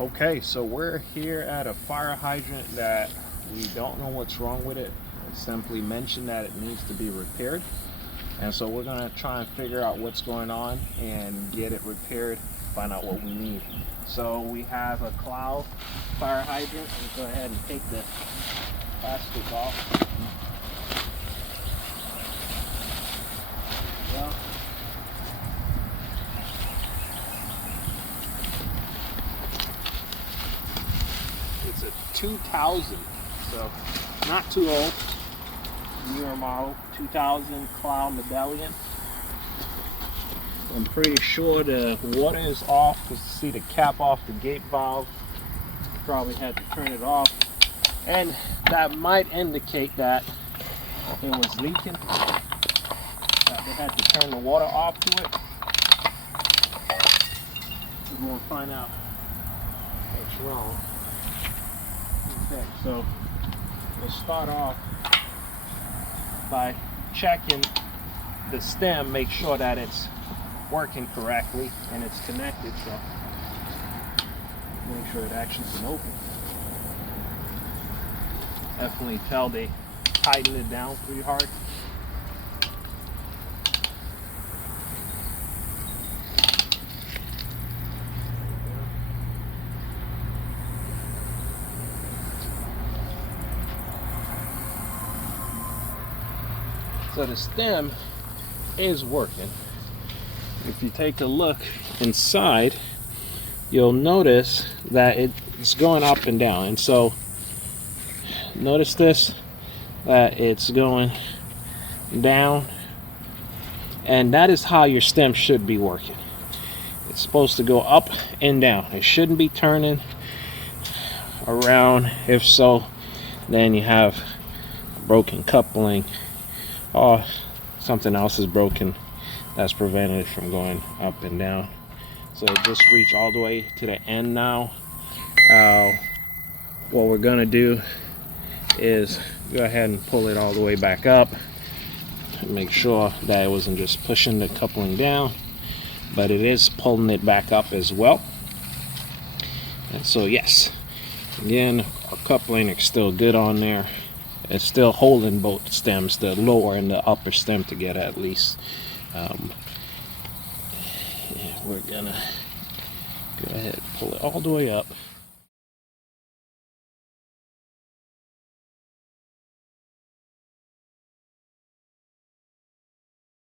Okay, so we're here at a fire hydrant that we don't know what's wrong with it. It simply mentioned that it needs to be repaired. And so we're gonna try and figure out what's going on and get it repaired, find out what we need. So we have a cloud fire hydrant. Let's go ahead and take the plastic off. There we go. It's a 2000, so not too old. Newer model, 2000 Cloud Medallion. I'm pretty sure the water is off because you see the cap off the gate valve. Probably had to turn it off, and that might indicate that it was leaking. That they had to turn the water off to it. We're going to find out what's wrong. Okay, so we'll start off by checking the stem, make sure that it's working correctly and it's connected, so make sure it actually can open. Definitely tell they tighten it down pretty hard. So the stem is working. If you take a look inside, you'll notice that it's going up and down. And so notice this, that it's going down, and that is how your stem should be working. It's supposed to go up and down. It shouldn't be turning around. If so, then you have broken coupling, or something else is broken that's preventing it from going up and down. So just reach all the way to the end now. What we're gonna do is go ahead and pull it all the way back up and make sure that it wasn't just pushing the coupling down, but it is pulling it back up as well. And so yes, again, our coupling is still good on there. It's still holding both stems, the lower and the upper stem together at least. We're gonna go ahead and pull it all the way up.